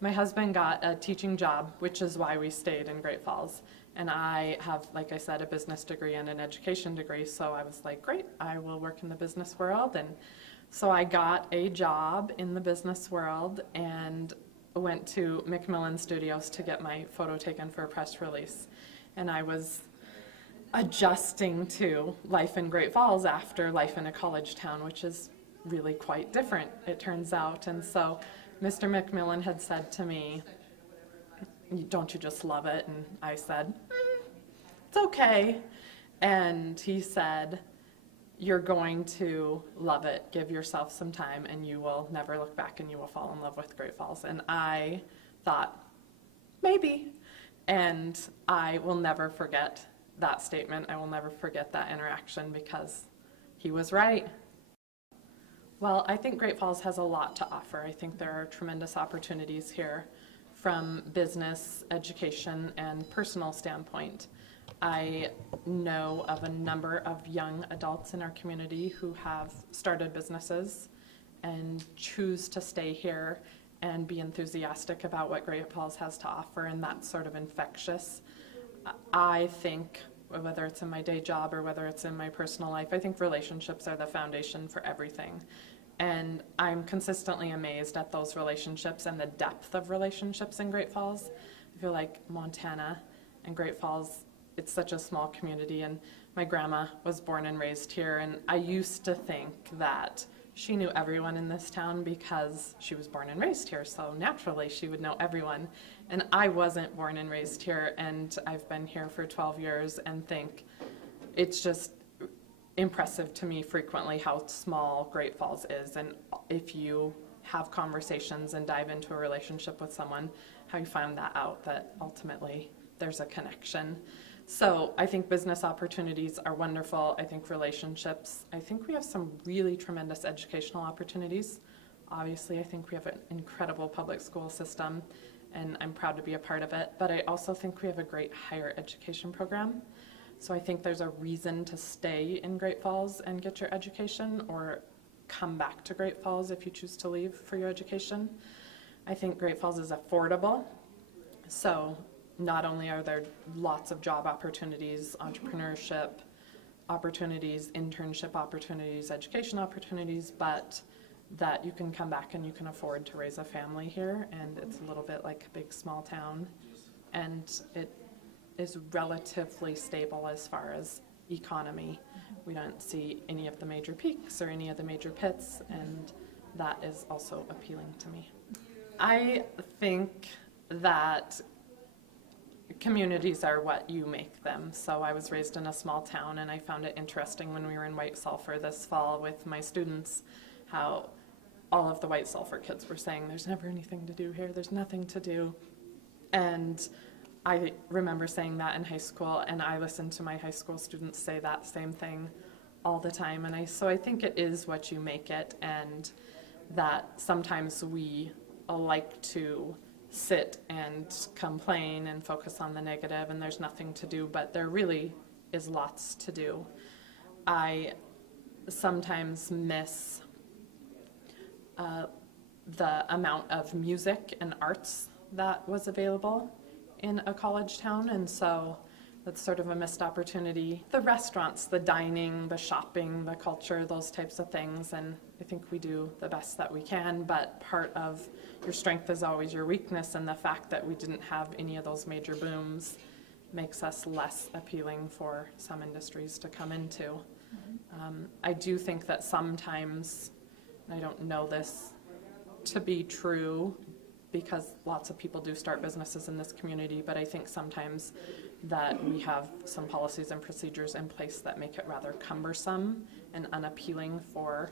My husband got a teaching job, which is why we stayed in Great Falls. And I have, like I said, a business degree and an education degree, so I was like, great, I will work in the business world. And so I got a job in the business world and went to Macmillan Studios to get my photo taken for a press release. And I was adjusting to life in Great Falls after life in a college town, which is really quite different, it turns out. And so Mr. Macmillan had said to me, don't you just love it? And I said, it's okay. And he said, you're going to love it. Give yourself some time and you will never look back and you will fall in love with Great Falls. And I thought, maybe. And I will never forget that statement. I will never forget that interaction because he was right. Well, I think Great Falls has a lot to offer. I think there are tremendous opportunities here from business, education, and personal standpoint. I know of a number of young adults in our community who have started businesses and choose to stay here and be enthusiastic about what Great Falls has to offer, and that's sort of infectious. I think, whether it's in my day job or whether it's in my personal life, I think relationships are the foundation for everything. And I'm consistently amazed at those relationships and the depth of relationships in Great Falls. I feel like Montana and Great Falls, it's such a small community, and my grandma was born and raised here, and I used to think that she knew everyone in this town because she was born and raised here, so naturally she would know everyone. And I wasn't born and raised here, and I've been here for 12 years and think it's just impressive to me frequently how small Great Falls is, and if you have conversations and dive into a relationship with someone, how you find that out, that ultimately there's a connection. So I think business opportunities are wonderful. I think relationships, I think we have some really tremendous educational opportunities. Obviously, I think we have an incredible public school system, and I'm proud to be a part of it, but I also think we have a great higher education program. So I think there's a reason to stay in Great Falls and get your education, or come back to Great Falls if you choose to leave for your education. I think Great Falls is affordable. So not only are there lots of job opportunities, entrepreneurship opportunities, internship opportunities, education opportunities, but that you can come back and you can afford to raise a family here, and it's a little bit like a big small town, and it is relatively stable as far as economy. We don't see any of the major peaks or any of the major pits, and that is also appealing to me. I think that communities are what you make them. So I was raised in a small town, and I found it interesting when we were in White Sulphur this fall with my students, how all of the White Sulphur kids were saying, there's never anything to do here, there's nothing to do. And I remember saying that in high school, and I listened to my high school students say that same thing all the time. And so I think it is what you make it, and that sometimes we like to sit and complain and focus on the negative, and there's nothing to do, but there really is lots to do. I sometimes miss the amount of music and arts that was available in a college town, and so that's sort of a missed opportunity. The restaurants, the dining, the shopping, the culture, those types of things, and I think we do the best that we can, but part of your strength is always your weakness, and the fact that we didn't have any of those major booms makes us less appealing for some industries to come into. I do think that sometimes, and I don't know this to be true, because lots of people do start businesses in this community, but I think sometimes that we have some policies and procedures in place that make it rather cumbersome and unappealing for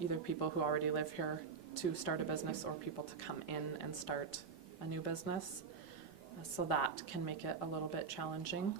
either people who already live here to start a business or people to come in and start a new business. So that can make it a little bit challenging.